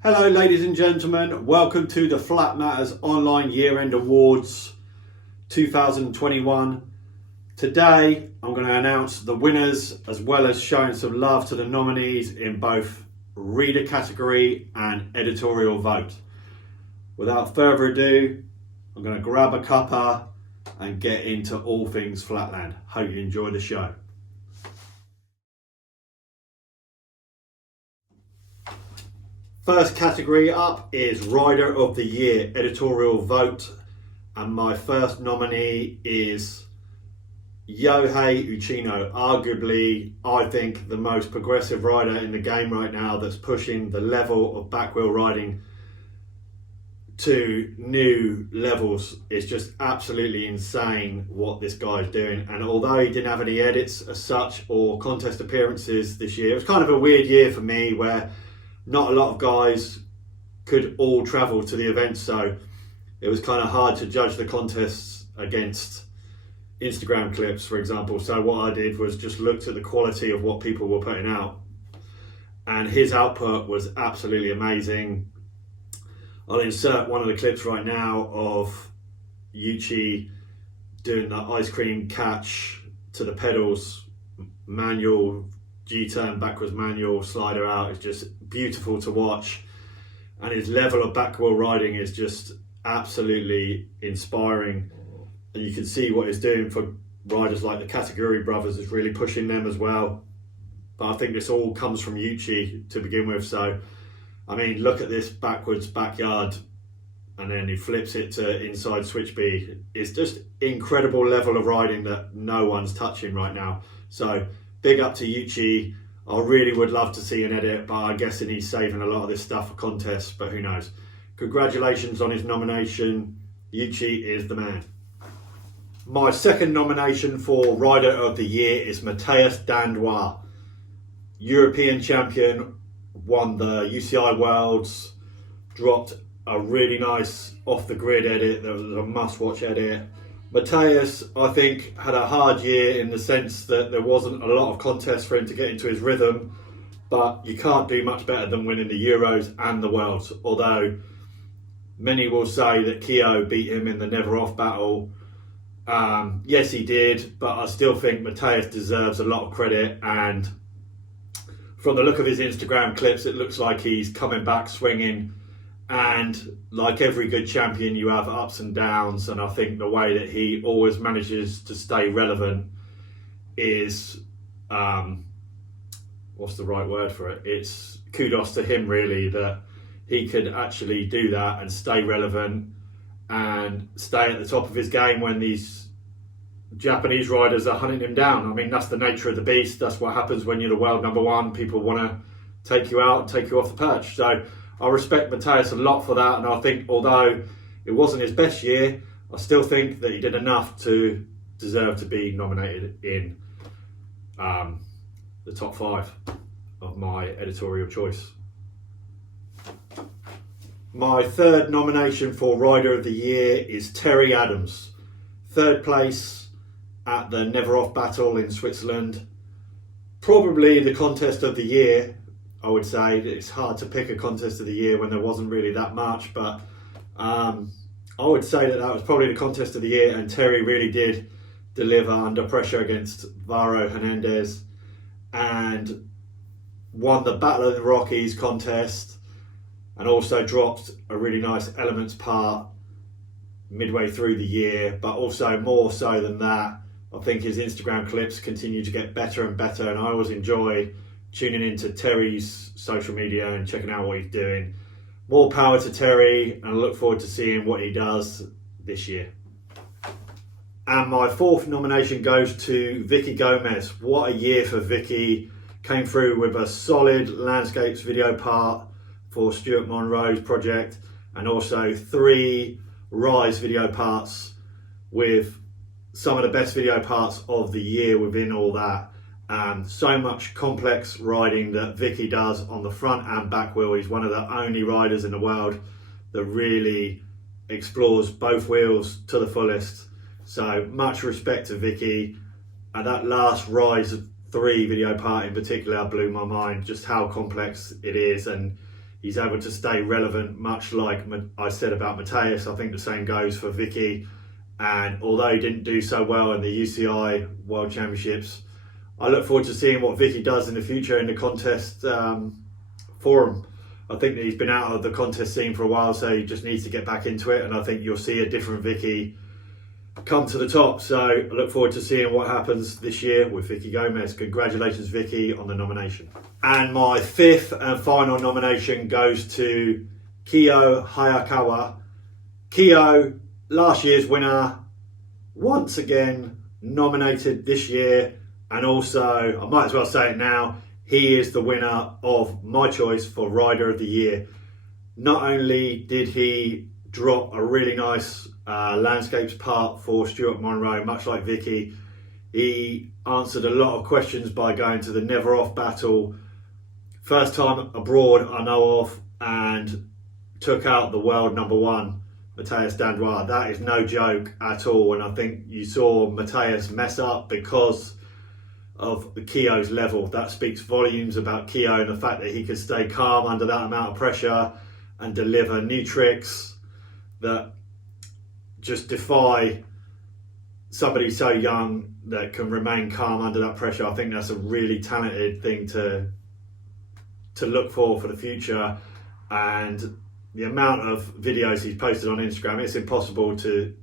Hello ladies and gentlemen, welcome to the Flatmattersonline Year End Awards 2021. Today I'm going to announce the winners as well as showing some love to the nominees in both reader category and editorial vote. Without further ado, I'm going to grab a cuppa and get into all things Flatland. Hope you enjoy the show. First category up is Rider of the Year, editorial vote, and my first nominee is Yohei Uchino, arguably I think the most progressive rider in the game right now that's pushing the level of backwheel riding to new levels. It's just absolutely insane what this guy's doing, and although he didn't have any edits as such or contest appearances this year, it was kind of a weird year for me where not a lot of guys could all travel to the event, so it was kind of hard to judge the contests against Instagram clips, for example. So what I did was just looked at the quality of what people were putting out, and his output was absolutely amazing. I'll insert one of the clips right now of Yuchi doing the ice cream catch to the pedals, manual G-turn, backwards manual, slider out. It's just beautiful to watch, and his level of backwheel riding is just absolutely inspiring, and you can see what he's doing for riders like the Category brothers is really pushing them as well. But I think this all comes from Yuchi to begin with. So I mean, look at this backwards backyard, and then he flips it to inside switch B. It's just incredible level of riding that no one's touching right now. So big up to Yuchi. I really would love to see an edit, but I'm guessing he's saving a lot of this stuff for contests, but who knows. Congratulations on his nomination. Yuchi is the man. My second nomination for Rider of the Year is Matthias Dandois. European champion, won the UCI Worlds, dropped a really nice off-the-grid edit that was a must-watch edit. Matthias, I think, had a hard year in the sense that there wasn't a lot of contests for him to get into his rhythm, but you can't do much better than winning the Euros and the Worlds, although many will say that Keogh beat him in the never-off battle. Yes, he did, but I still think Matthias deserves a lot of credit, and from the look of his Instagram clips, it looks like he's coming back swinging. And like every good champion, you have ups and downs, and I think the way that he always manages to stay relevant is, what's the right word for it? It's kudos to him, really, that he could actually do that and stay relevant and stay at the top of his game when these Japanese riders are hunting him down. I mean, that's the nature of the beast. That's what happens when you're the world number one. People want to take you out and take you off the perch. So I respect Matthias a lot for that, and I think although it wasn't his best year, I still think that he did enough to deserve to be nominated in the top 5 of my editorial choice. My third nomination for Rider of the Year is Terry Adams. Third place at the Never Off Battle in Switzerland. Probably the contest of the year, I would say. It's hard to pick a contest of the year when there wasn't really that much, but I would say that was probably the contest of the year, and Terry really did deliver under pressure against Varo Hernandez and won the Battle of the Rockies contest, and also dropped a really nice elements part midway through the year. But also more so than that, I think his Instagram clips continue to get better and better, and I always enjoy tuning into Terry's social media and checking out what he's doing. More power to Terry, and I look forward to seeing what he does this year. And my fourth nomination goes to Vicky Gomez. What a year for Vicky. Came through with a solid landscapes video part for Stuart Monroe's project, and also 3 Rise video parts with some of the best video parts of the year within all that. So much complex riding that Vicky does on the front and back wheel. He's one of the only riders in the world that really explores both wheels to the fullest. So much respect to Vicky. And that last Rise 3 video part in particular blew my mind, just how complex it is. And he's able to stay relevant, much like I said about Matthias. I think the same goes for Vicky. And although he didn't do so well in the UCI World Championships, I look forward to seeing what Vicky does in the future in the contest forum. I think that he's been out of the contest scene for a while, so he just needs to get back into it. And I think you'll see a different Vicky come to the top. So I look forward to seeing what happens this year with Vicky Gomez. Congratulations, Vicky, on the nomination. And my fifth and final nomination goes to Kyo Hayakawa. Kyo, last year's winner, once again nominated this year, and also, I might as well say it now, he is the winner of my choice for Rider of the Year. Not only did he drop a really nice landscapes part for Stuart Monroe, much like Vicky, he answered a lot of questions by going to the Never Off battle, first time abroad I know of, and took out the world number one, Matthias Dandois. That is no joke at all, and I think you saw Matthias mess up because of Kyo's level. That speaks volumes about Kyo and the fact that he could stay calm under that amount of pressure and deliver new tricks that just defy somebody so young that can remain calm under that pressure. I think that's a really talented thing to look for the future. And the amount of videos he's posted on Instagram, it's impossible to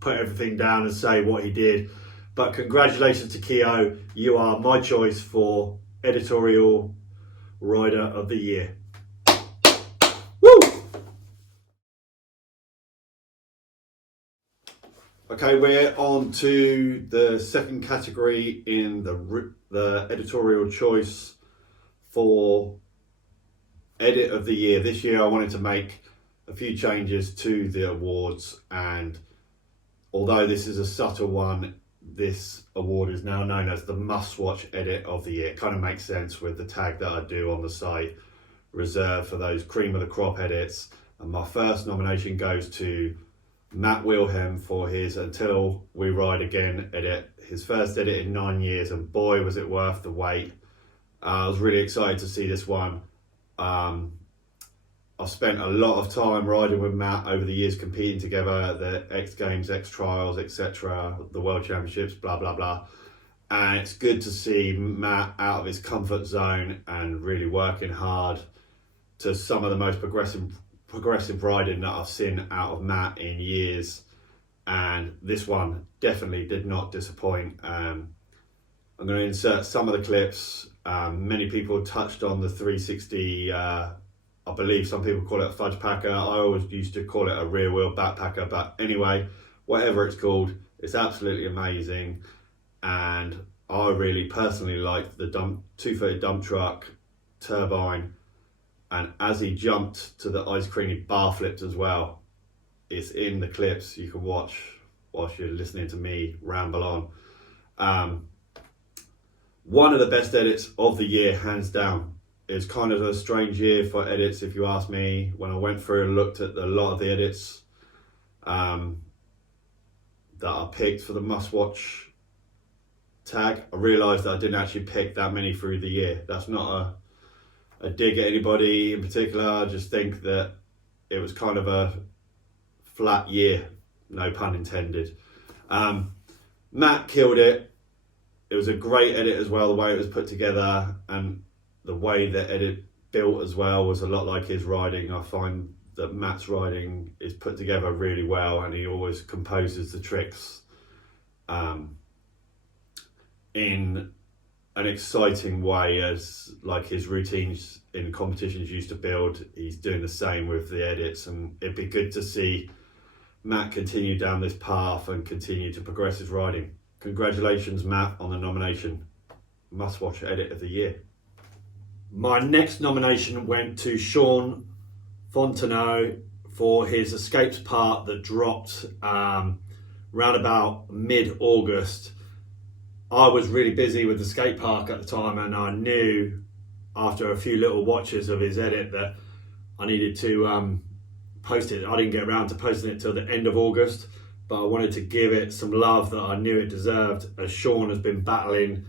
put everything down and say what he did. But congratulations to Kyo. You are my choice for Editorial Rider of the Year. Woo! Okay, we're on to the second category in the editorial choice for Edit of the Year. This year I wanted to make a few changes to the awards, and although this is a subtle one, this award is now known as the must-watch edit of the year. It kind of makes sense with the tag that I do on the site, reserved for those cream of the crop edits. And my first nomination goes to Matt Wilhelm for his Until We Ride Again edit, his first edit in 9 years, and boy was it worth the wait. I was really excited to see this one. I've spent a lot of time riding with Matt over the years, competing together at the X Games, X Trials, etc., the World Championships, blah, blah, blah. And it's good to see Matt out of his comfort zone and really working hard to some of the most progressive riding that I've seen out of Matt in years. And this one definitely did not disappoint. I'm going to insert some of the clips. Many people touched on the 360, I believe some people call it a fudge packer. I always used to call it a rear wheel backpacker, but anyway, whatever it's called, it's absolutely amazing. And I really personally liked the two-footed dump truck turbine, and as he jumped to the ice cream, he bar flipped as well. It's in the clips you can watch whilst you're listening to me ramble on. One of the best edits of the year, hands down. It's kind of a strange year for edits, if you ask me. When I went through and looked at a lot of the edits that I picked for the must-watch tag, I realised that I didn't actually pick that many through the year. That's not a dig at anybody in particular. I just think that it was kind of a flat year, no pun intended. Matt killed it. It was a great edit as well, the way it was put together, and the way the edit built as well was a lot like his riding. I find that Matt's riding is put together really well, and he always composes the tricks in an exciting way, as like his routines in competitions used to build. He's doing the same with the edits, and it'd be good to see Matt continue down this path and continue to progress his riding. Congratulations, Matt, on the nomination. Must watch edit of the year. My next nomination went to Sean Fontenot for his escapes part that dropped round about mid-August. I was really busy with the skate park at the time, and I knew after a few little watches of his edit that I needed to post it. I didn't get around to posting it till the end of August, but I wanted to give it some love that I knew it deserved, as Sean has been battling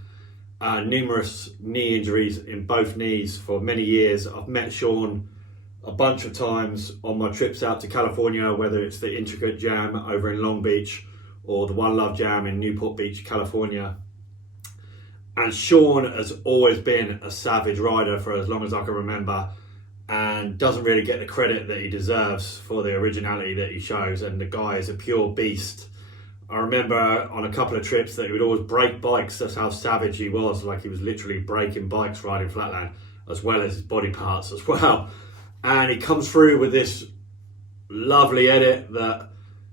numerous knee injuries in both knees for many years. I've met Sean a bunch of times on my trips out to California, whether it's the Intricate Jam over in Long Beach or the One Love Jam in Newport Beach, California. And Sean has always been a savage rider for as long as I can remember, and doesn't really get the credit that he deserves for the originality that he shows. And the guy is a pure beast. I remember on a couple of trips that he would always break bikes. That's how savage he was. Like, he was literally breaking bikes riding flatland, as well as his body parts as well. And he comes through with this lovely edit that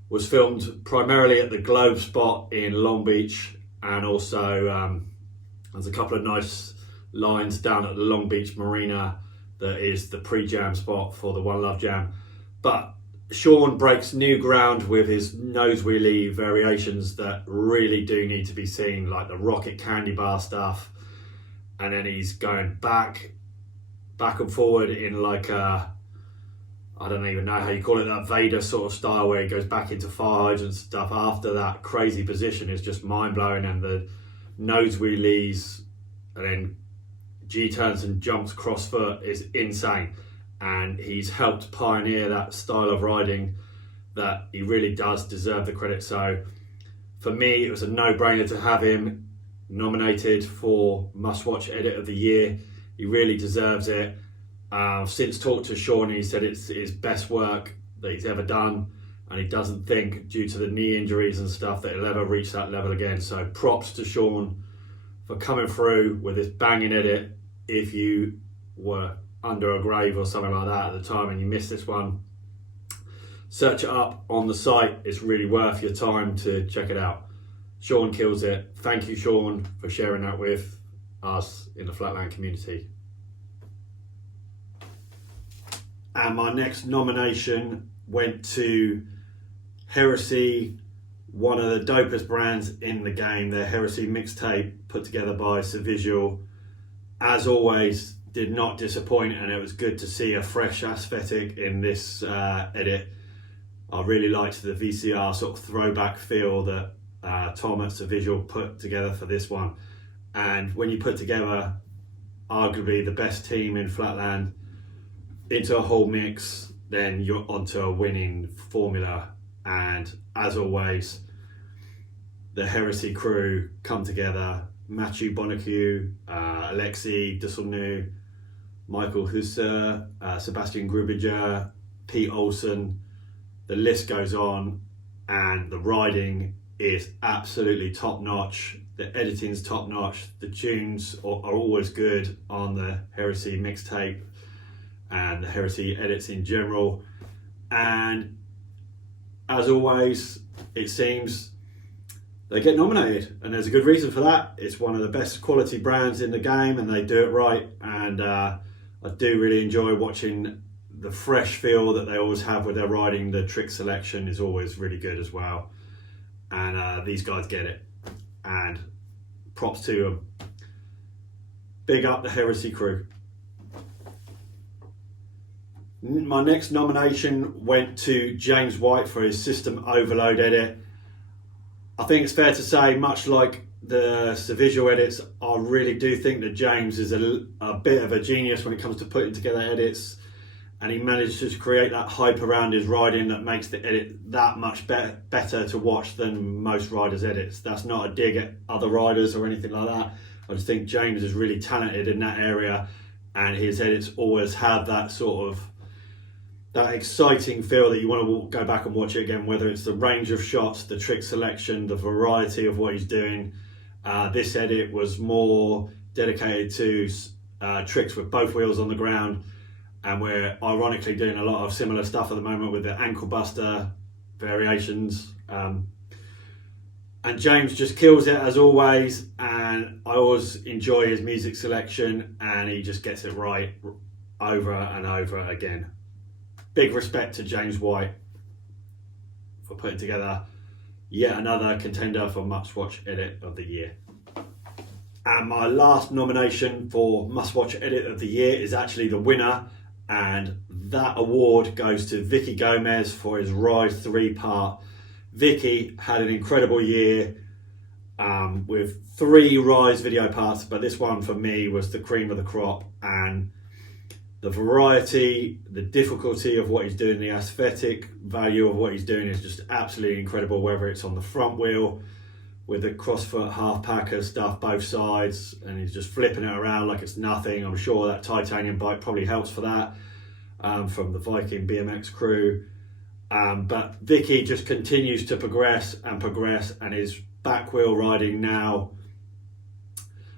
was filmed primarily at the Globe spot in Long Beach, and also there's a couple of nice lines down at the Long Beach Marina that is the pre-jam spot for the One Love Jam. But Sean breaks new ground with his nose wheelie variations that really do need to be seen, like the rocket candy bar stuff. And then he's going back and forward in like a, I don't even know how you call it, that Vader sort of style where he goes back into fire hydrant stuff after that crazy position is just mind-blowing. And the nose wheelies and then G-turns and jumps cross foot is insane. And he's helped pioneer that style of riding that he really does deserve the credit. So for me, it was a no-brainer to have him nominated for Must Watch Edit of the Year. He really deserves it. I've since talked to Sean, and he said it's his best work that he's ever done, and he doesn't think, due to the knee injuries and stuff, that he'll ever reach that level again. So props to Sean for coming through with this banging edit. If you were under a grave or something like that at the time and you missed this one, search it up on the site. It's really worth your time to check it out. Sean kills it. Thank you, Sean, for sharing that with us in the Flatland community. And my next nomination went to Heresy, one of the dopest brands in the game. Their Heresy mixtape, put together by Visual, as always, did not disappoint, and it was good to see a fresh aesthetic in this edit. I really liked the VCR sort of throwback feel that Tom at Visual put together for this one. And when you put together arguably the best team in Flatland into a whole mix, then you're onto a winning formula. And as always, the Heresy crew come together. Mathieu Bonnecue, Alexis Dusselneau, Michael Husser, Sebastian Grubiger, Pete Olsen. The list goes on, and the riding is absolutely top notch. The editing's top notch. The tunes are always good on the Heresy mixtape and the Heresy edits in general. And as always, it seems they get nominated, and there's a good reason for that. It's one of the best quality brands in the game, and they do it right. And I do really enjoy watching the fresh feel that they always have with their riding. The trick selection is always really good as well. And these guys get it. And props to them. Big up the Heresy crew. My next nomination went to James White for his System Overload edit. I think it's fair to say, much like the visual edits, I really do think that James is a bit of a genius when it comes to putting together edits, and he managed to create that hype around his riding that makes the edit that much better to watch than most riders' edits. That's not a dig at other riders or anything like that. I just think James is really talented in that area, and his edits always have that sort of that exciting feel that you want to go back and watch it again, whether it's the range of shots, the trick selection, the variety of what he's doing. This edit was more dedicated to tricks with both wheels on the ground, and we're ironically doing a lot of similar stuff at the moment with the ankle buster variations. And James just kills it as always, and I always enjoy his music selection, and he just gets it right over and over again. Big respect to James White for putting together yet another contender for Must Watch Edit of the Year. And my last nomination for Must Watch Edit of the Year is actually the winner, and that award goes to Vicky Gomez for his Ride 3 part. Vicky had an incredible year. with 3 Rise video parts, but this one for me was the cream of the crop, and the variety, the difficulty of what he's doing, the aesthetic value of what he's doing is just absolutely incredible, whether it's on the front wheel with the crossfoot half packer stuff both sides, and he's just flipping it around like it's nothing. I'm sure that titanium bike probably helps for that, from the Viking BMX crew. But Vicky just continues to progress, and his back wheel riding now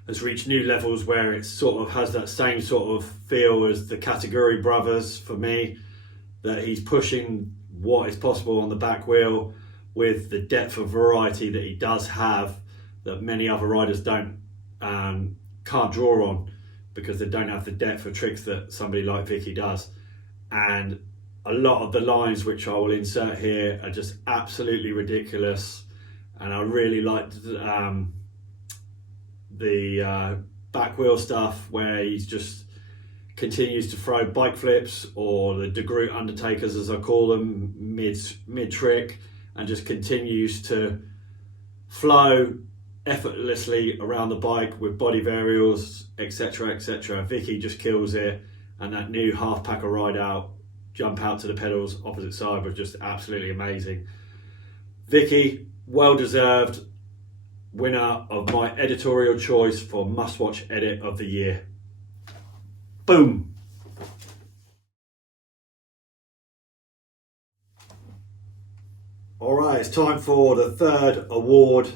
has reached new levels where it sort of has that same sort of feel as the Category brothers for me, that he's pushing what is possible on the back wheel with the depth of variety that he does have, that many other riders can't draw on, because they don't have the depth of tricks that somebody like Vicky does. And a lot of the lines which I will insert here are just absolutely ridiculous, and I really liked the back wheel stuff where he's just continues to throw bike flips, or the De Groot Undertakers as I call them, mid trick, and just continues to flow effortlessly around the bike with body varials, etc, etc. Vicky just kills it, and that new half packer ride out, jump out to the pedals opposite side, was just absolutely amazing. Vicky, well deserved winner of my editorial choice for must watch edit of the year. Boom. All right, it's time for the third award,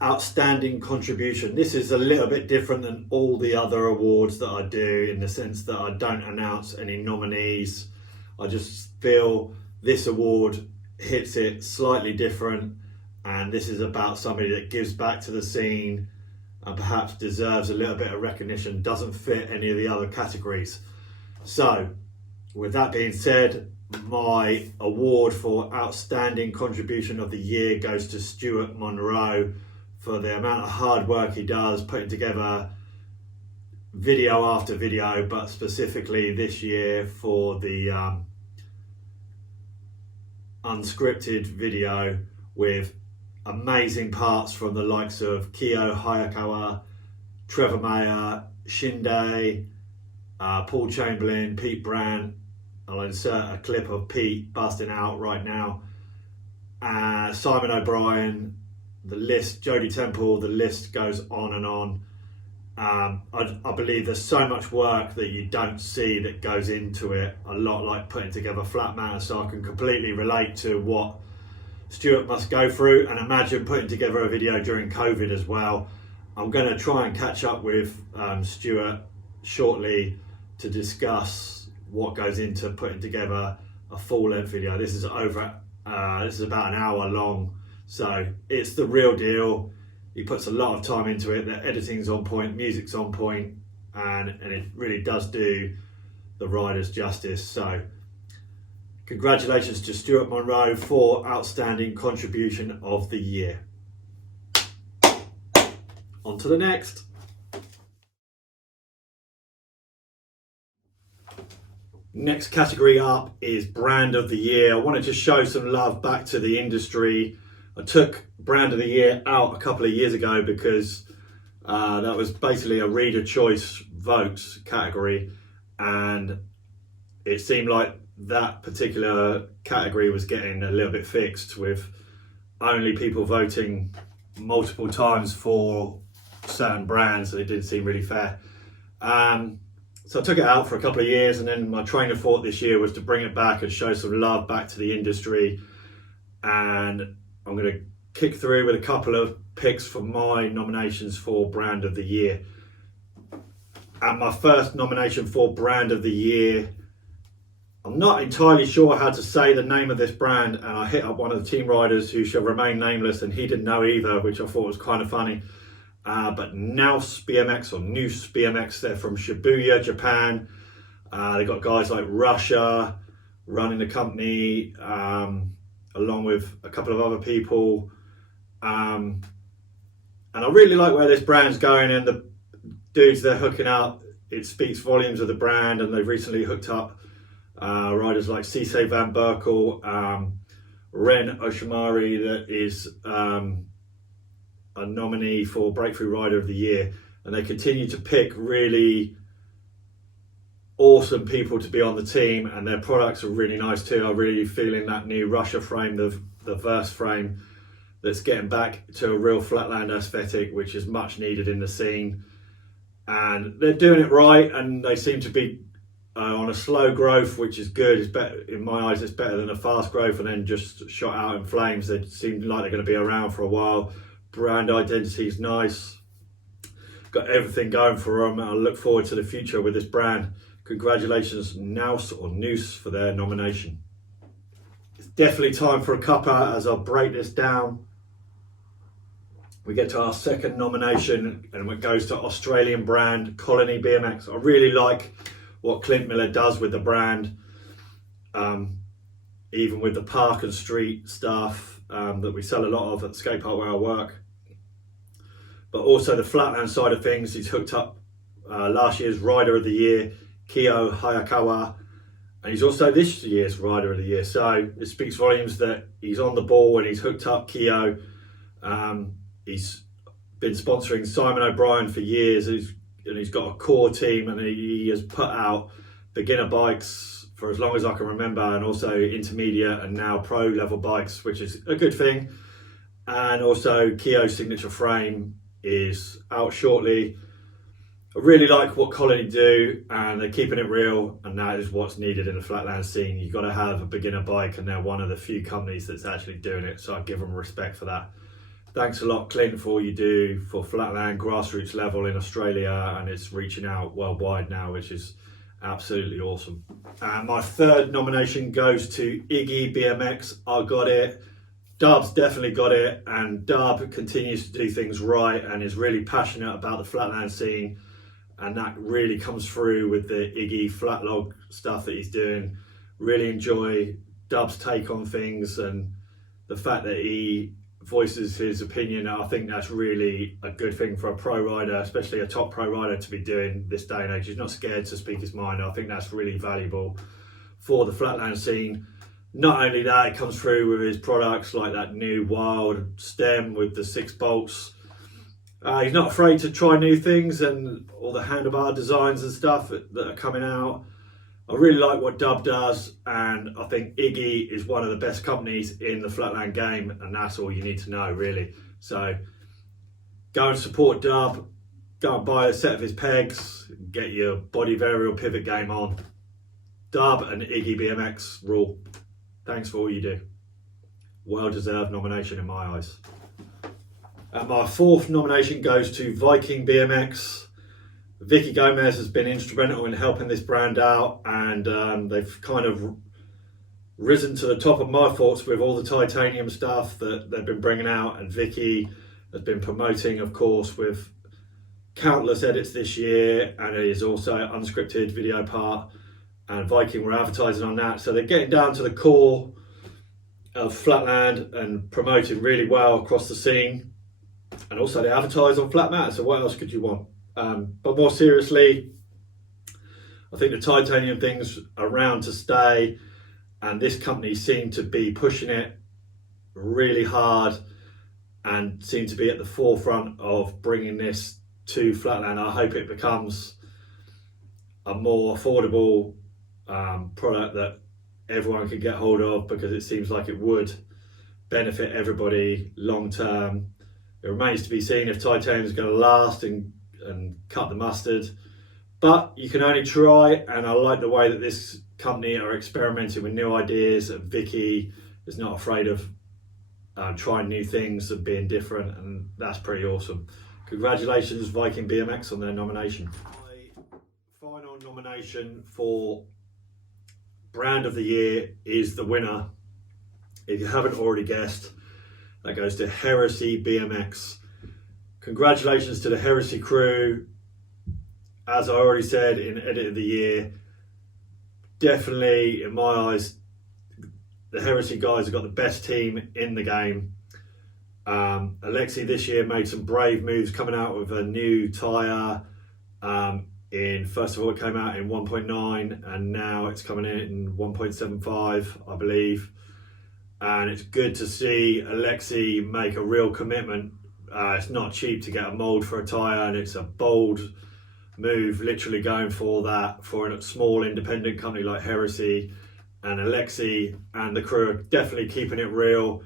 outstanding contribution. This is a little bit different than all the other awards that I do, in the sense that I don't announce any nominees. I just feel this award hits it slightly different, and this is about somebody that gives back to the scene and perhaps deserves a little bit of recognition, doesn't fit any of the other categories. So with that being said, my award for outstanding contribution of the year goes to Stuart Monroe for the amount of hard work he does putting together video after video, but specifically this year for the unscripted video with amazing parts from the likes of Kyo Hayakawa, Trevor Mayer, Shinde, Paul Chamberlain, Pete Brandt. I'll insert a clip of Pete busting out right now. Simon O'Brien, the list, Jodie Temple, the list goes on and on. I believe there's so much work that you don't see that goes into it, a lot like putting together Flatmatters, so I can completely relate to what Stuart must go through, and imagine putting together a video during COVID as well. I'm going to try and catch up with Stuart shortly to discuss what goes into putting together a full-length video. This is about an hour long, so it's the real deal. He puts a lot of time into it. The editing's on point, music's on point, and it really does do the riders justice. So congratulations to Stuart Monroe for outstanding contribution of the year. On to the next. Next category up is brand of the year. I wanted to show some love back to the industry. I took brand of the year out a couple of years ago because that was basically a reader choice votes category, and it seemed like that particular category was getting a little bit fixed, with only people voting multiple times for certain brands, and it didn't seem really fair. So I took it out for a couple of years, and then my train of thought this year was to bring it back and show some love back to the industry. And I'm going to kick through with a couple of picks for my nominations for brand of the year. And my first nomination for brand of the year, I'm not entirely sure how to say the name of this brand, and I hit up one of the team riders who shall remain nameless, and he didn't know either, which I thought was kind of funny. But Nouse BMX, or Noose BMX, they're from Shibuya, Japan. They've got guys like Russia running the company, along with a couple of other people. And I really like where this brand's going, and the dudes they're hooking up, it speaks volumes of the brand. And they've recently hooked up riders like Cisse Van Berkel, Ren Oshimari, that is a nominee for Breakthrough Rider of the Year, and they continue to pick really awesome people to be on the team, and their products are really nice too. I'm really feeling that new Russia frame, the Verse frame, that's getting back to a real flatland aesthetic, which is much needed in the scene. And they're doing it right, and they seem to be on a slow growth, which is good. It's better in my eyes. It's better than a fast growth and then just shot out in flames. They seem like they're going to be around for a while. Brand identity is nice. Got everything going for them. I look forward to the future with this brand. Congratulations, Nous or Noose, for their nomination. It's definitely time for a cuppa as I break this down. We get to our second nomination, and it goes to Australian brand Colony BMX. I really like what Clint Miller does with the brand, even with the park and street stuff that we sell a lot of at the skate park where I work. But also the flatland side of things. He's hooked up last year's Rider of the Year, Kyo Hayakawa, and he's also this year's Rider of the Year. So it speaks volumes that he's on the ball and he's hooked up Kyo. He's been sponsoring Simon O'Brien for years, and he's got a core team, and he has put out beginner bikes for as long as I can remember, and also intermediate and now pro level bikes, which is a good thing. And also Kyo's signature frame is out shortly. I really like what Colony do, and they're keeping it real, and that is what's needed in the flatland scene. You've got to have a beginner bike, and they're one of the few companies that's actually doing it, so I give them respect for that. Thanks a lot, Clint, for all you do for flatland grassroots level in Australia, and it's reaching out worldwide now, which is absolutely awesome. And my third nomination goes to Iggy BMX. I got it. Dub's definitely got it, and Dub continues to do things right and is really passionate about the flatland scene, and that really comes through with the Iggy flatlog stuff that he's doing. Really enjoy Dub's take on things, and the fact that he voices his opinion. I think that's really a good thing for a pro rider, especially a top pro rider, to be doing this day and age. He's not scared to speak his mind. I think that's really valuable for the flatland scene. Not only that, it comes through with his products like that new Wild stem with the 6 bolts. He's not afraid to try new things, and all the handlebar designs and stuff that are coming out. I really like what Dub does, and I think Iggy is one of the best companies in the flatland game, and that's all you need to know, really. So go and support Dub, go and buy a set of his pegs, get your body variable pivot game on. Dub and Iggy BMX rule. Thanks for all you do. Well-deserved nomination in my eyes. And my fourth nomination goes to Viking BMX. Vicky Gomez has been instrumental in helping this brand out, and they've kind of risen to the top of my thoughts with all the titanium stuff that they've been bringing out, and Vicky has been promoting, of course, with countless edits this year, and it is also unscripted video part, and Viking were advertising on that. So they're getting down to the core of flatland and promoting really well across the scene, and also they advertise on Flatmatters, so what else could you want? But more seriously, I think the titanium thing's around to stay, and this company seem to be pushing it really hard and seem to be at the forefront of bringing this to flatland. I hope it becomes a more affordable product that everyone can get hold of, because it seems like it would benefit everybody long term. It remains to be seen if titanium is going to last and cut the mustard, but you can only try, and I like the way that this company are experimenting with new ideas, and Vicky is not afraid of trying new things and being different, and that's pretty awesome. Congratulations Viking BMX on their nomination. My final nomination for Brand of the Year is the winner. If you haven't already guessed, that goes to Heresy BMX. Congratulations to the Heresy crew. As I already said in Edit of the Year, definitely in my eyes, the Heresy guys have got the best team in the game. Alexi this year made some brave moves, coming out with a new tyre. First of all, it came out in 1.9, and now it's coming in 1.75, I believe. And it's good to see Alexi make a real commitment It's not cheap to get a mould for a tyre, and it's a bold move, literally going for that for a small independent company like Heresy and Alexi, and the crew are definitely keeping it real.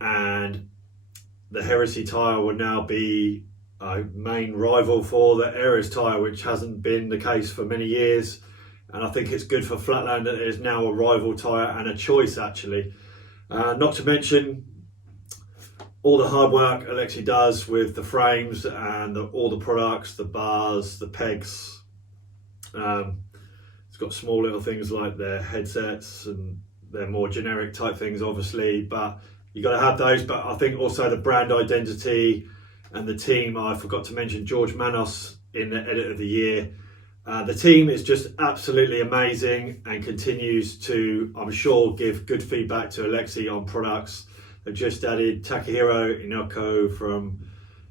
And the Heresy tyre will now be a main rival for the Ares tyre, which hasn't been the case for many years. And I think it's good for Flatland that it is now a rival tyre and a choice, actually. Not to mention all the hard work Alexi does with the frames and all the products, the bars, the pegs. It's got small little things like their headsets, and they're more generic type things, obviously, but you got to have those. But I think also the brand identity and the team. I forgot to mention George Manos in the Edit of the Year. The team is just absolutely amazing and continues to, I'm sure, give good feedback to Alexi on products. They've just added Takahiro Inoko from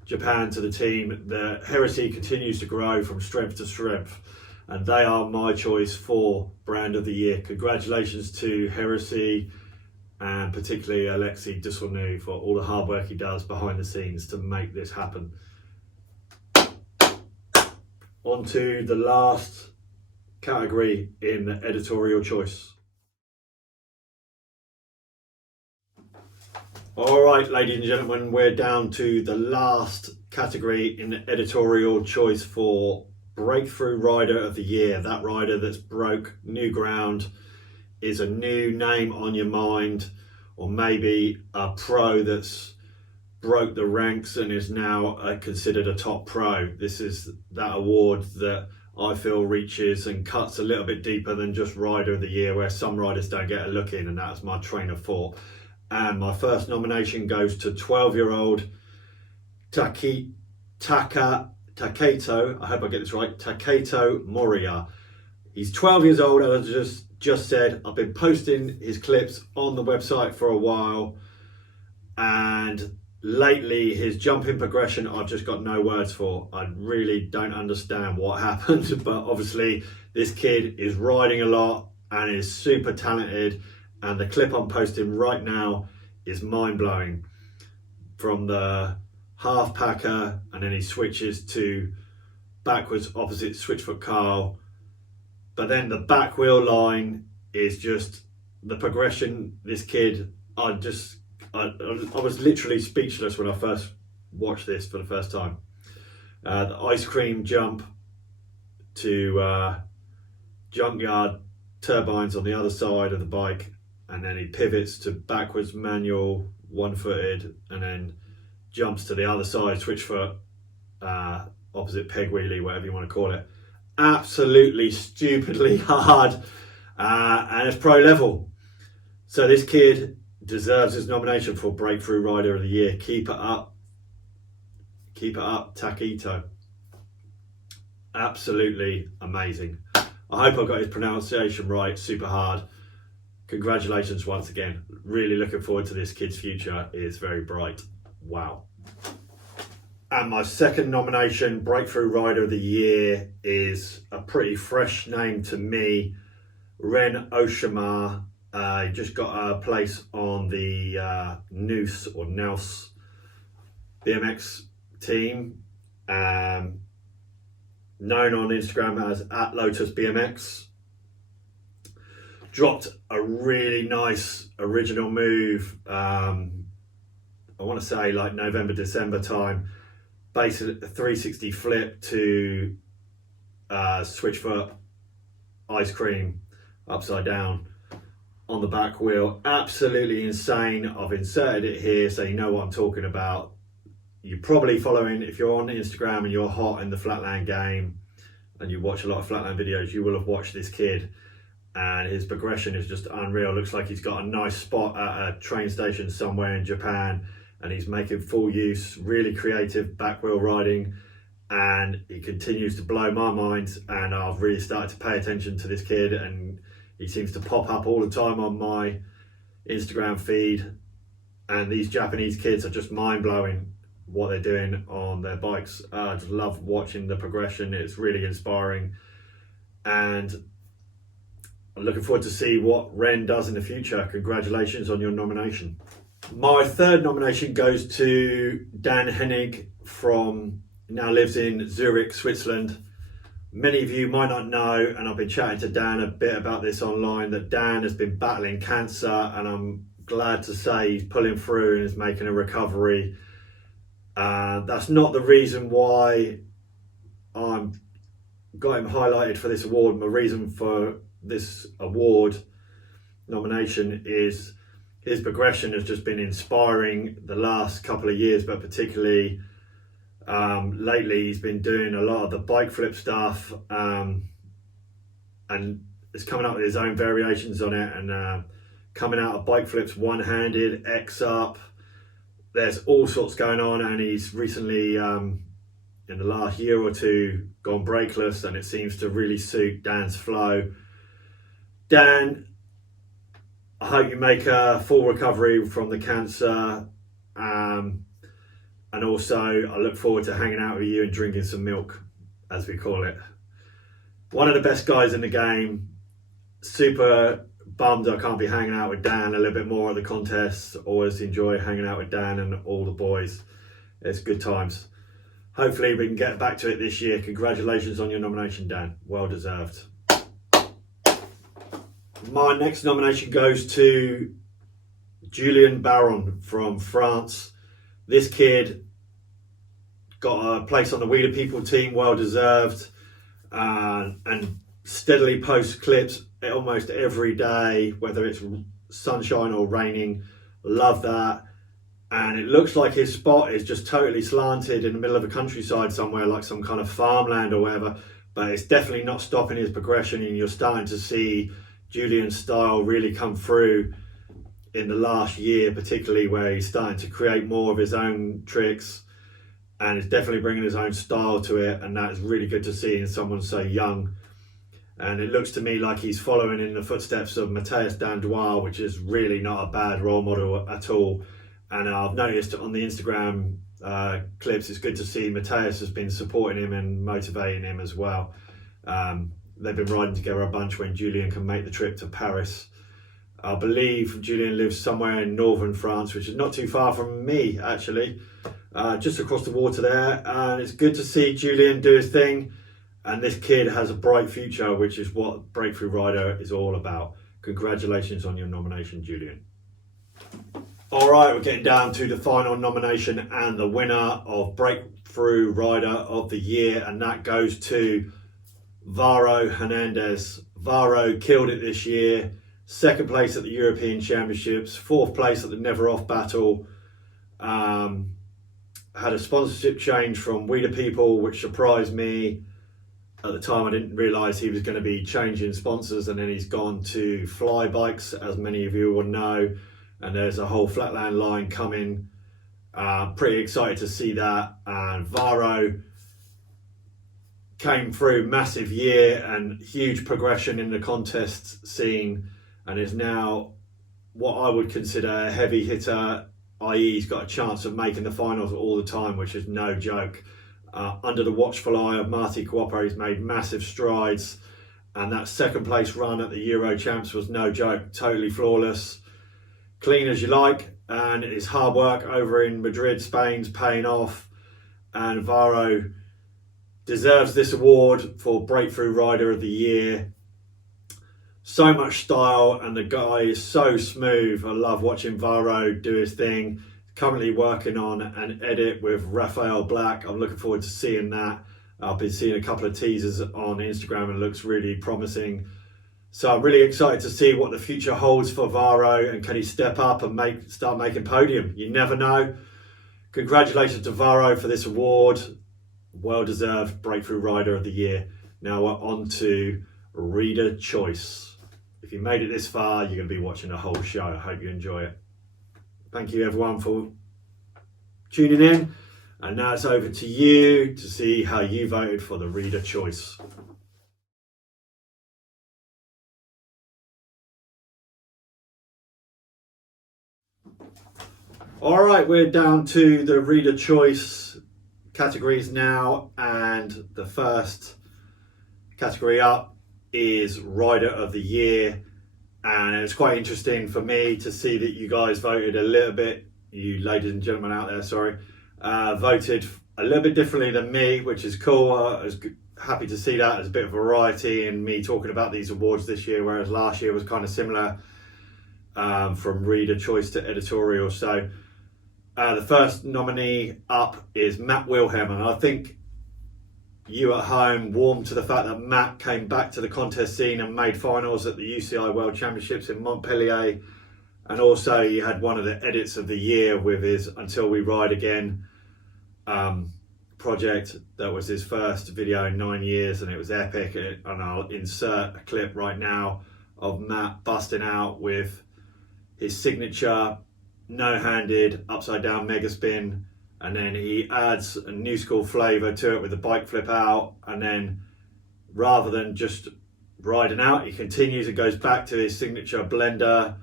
Japan to the team. The Heresy continues to grow from strength to strength, and they are my choice for Brand of the Year. Congratulations to Heresy, and particularly Alexi Dusselnou for all the hard work he does behind the scenes to make this happen. On to the last category in the editorial choice. All right, ladies and gentlemen, we're down to the last category in the editorial choice for Breakthrough Rider of the Year. That rider that's broke new ground, is a new name on your mind, or maybe a pro that's broke the ranks and is now considered a top pro. This is that award that I feel reaches and cuts a little bit deeper than just Rider of the Year, where some riders don't get a look in, and that's my train of thought. And my first nomination goes to 12-year-old Taketo, I hope I get this right, Taketo Moriya. He's 12 years old, as I just said. I've been posting his clips on the website for a while, and lately his jumping progression I've just got no words for. I really don't understand what happened, but obviously this kid is riding a lot and is super talented, and the clip I'm posting right now is mind-blowing. From the half packer, and then he switches to backwards opposite switchfoot Carl, but then the back wheel line is just the progression. This kid, I was literally speechless when I first watched this for the first time. The ice cream jump to junkyard turbines on the other side of the bike, and then he pivots to backwards manual, one-footed, and then jumps to the other side, switchfoot, opposite peg wheelie, whatever you want to call it. Absolutely stupidly hard, and it's pro level. So this kid deserves his nomination for Breakthrough Rider of the Year. Keep it up. Keep it up, Taketo. Absolutely amazing. I hope I got his pronunciation right. Super hard. Congratulations once again. Really looking forward to this kid's future. It's very bright. Wow. And my second nomination, Breakthrough Rider of the Year, is a pretty fresh name to me. Ren Oshima. He just got a place on the Noose or Nous BMX team. Known on Instagram as @LotusBMX. Dropped a really nice original move. I want to say like November, December time. Basically a 360 flip to switchfoot ice cream upside down on the back wheel. Absolutely insane. I've inserted it here so you know what I'm talking about. You're probably following, if you're on Instagram and you're hot in the Flatland game and you watch a lot of Flatland videos, you will have watched this kid, and his progression is just unreal. Looks like he's got a nice spot at a train station somewhere in Japan, and he's making full use, really creative back wheel riding, and he continues to blow my mind. And I've really started to pay attention to this kid, and he seems to pop up all the time on my Instagram feed. And these Japanese kids are just mind-blowing what they're doing on their bikes. I just love watching the progression. It's really inspiring, and I'm looking forward to see what Ren does in the future. Congratulations on your nomination. My third nomination goes to Dan Hennig now lives in Zurich, Switzerland. Many of you might not know, and I've been chatting to Dan a bit about this online, that Dan has been battling cancer, and I'm glad to say he's pulling through and is making a recovery. That's not the reason why I'm got him highlighted for this award. My reason for this award nomination is his progression has just been inspiring the last couple of years, but particularly lately he's been doing a lot of the bike flip stuff, and is coming up with his own variations on it, and coming out of bike flips one-handed, X up. There's all sorts going on, and he's recently in the last year or two gone brakeless, and it seems to really suit Dan's flow. Dan, I hope you make a full recovery from the cancer, and also I look forward to hanging out with you and drinking some milk, as we call it. One of the best guys in the game. Super bummed I can't be hanging out with Dan a little bit more at the contests. Always enjoy hanging out with Dan and all the boys. It's good times. Hopefully we can get back to it this year. Congratulations on your nomination, Dan. Well deserved. My next nomination goes to Julien Baron from France. This kid got a place on the We the People team, well deserved, and steadily posts clips almost every day, whether it's sunshine or raining. Love that. And it looks like his spot is just totally slanted in the middle of a countryside somewhere, like some kind of farmland or whatever, but it's definitely not stopping his progression, and you're starting to see Julian's style really come through in the last year, particularly where he's starting to create more of his own tricks, and it's definitely bringing his own style to it, and that's really good to see in someone so young. And it looks to me like he's following in the footsteps of Matthias Dandois, which is really not a bad role model at all. And I've noticed on the Instagram clips, it's good to see Matthias has been supporting him and motivating him as well. They've been riding together a bunch when Julien can make the trip to Paris. I believe Julien lives somewhere in northern France, which is not too far from me, actually, just across the water there. And it's good to see Julien do his thing. And this kid has a bright future, which is what Breakthrough Rider is all about. Congratulations on your nomination, Julien. All right, we're getting down to the final nomination and the winner of Breakthrough Rider of the Year, and that goes to Varo Hernandez. Varo killed it this year. Second place at the European Championships, fourth place at the Never Off Battle. Had a sponsorship change from We the People, which surprised me. At the time, I didn't realise he was going to be changing sponsors, and then he's gone to Fly Bikes, as many of you will know. And there's a whole Flatland line coming. Pretty excited to see that. And Varo came through, massive year and huge progression in the contest scene, and is now what I would consider a heavy hitter, i.e. he's got a chance of making the finals all the time, which is no joke. Under the watchful eye of Marty Cuppa, he's made massive strides, and that second place run at the Euro Champs was no joke, totally flawless. Clean as you like, and his hard work over in Madrid, Spain's paying off, and Varo deserves this award for Breakthrough Rider of the Year. So much style, and the guy is so smooth. I love watching Varo do his thing. Currently working on an edit with Raphael Black. I'm looking forward to seeing that. I've been seeing a couple of teasers on Instagram, and it looks really promising. So I'm really excited to see what the future holds for Varo, and can he step up and start making podium? You never know. Congratulations to Varo for this award. Well deserved Breakthrough Rider of the Year. Now we're on to Reader Choice. If you made it this far, you're going to be watching the whole show. I hope you enjoy it. Thank you everyone for tuning in. And now it's over to you to see how you voted for the Reader Choice. All right, we're down to the Reader Choice categories now, and the first category up is Rider of the Year, And it was quite interesting for me to see that you guys voted a little bit, you ladies and gentlemen out there, sorry, voted a little bit differently than me, which is cool. I was happy to see that as a bit of variety in me talking about these awards this year, whereas last year was kind of similar, from reader choice to editorial. So the first nominee up is Matt Wilhelm, and I think you at home warmed to the fact that Matt came back to the contest scene and made finals at the UCI World Championships in Montpellier, and also he had one of the edits of the year with his Until We Ride Again project. That was his first video in 9 years, and it was epic. And I'll insert a clip right now of Matt busting out with his signature no-handed upside down mega spin, and then he adds a new school flavour to it with the bike flip out, and then rather than just riding out, he continues and goes back to his signature blender